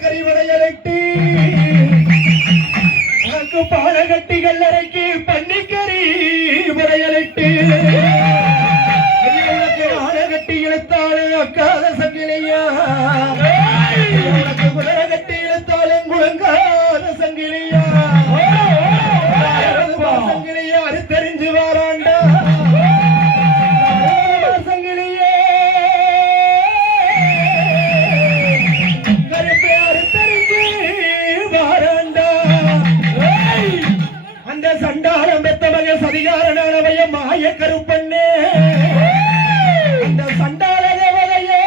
கறிவடையலட்டி பாலகட்டிகள் அரைக்கி பன்னிக்கறி வரையலட்டி ஆலகட்டி இழுத்தாலும் அக்காத சங்கிலியா குதிரகட்டி இழுத்தாலும் குழங்காத சங்கிலியா சங்கிலியா அது தெரிஞ்சு வாராண்டா சண்டாரம் பெத்தவங்க சதிகாரனானவைய மாய கருப்பண்ணே அந்த சண்டால தேவதையே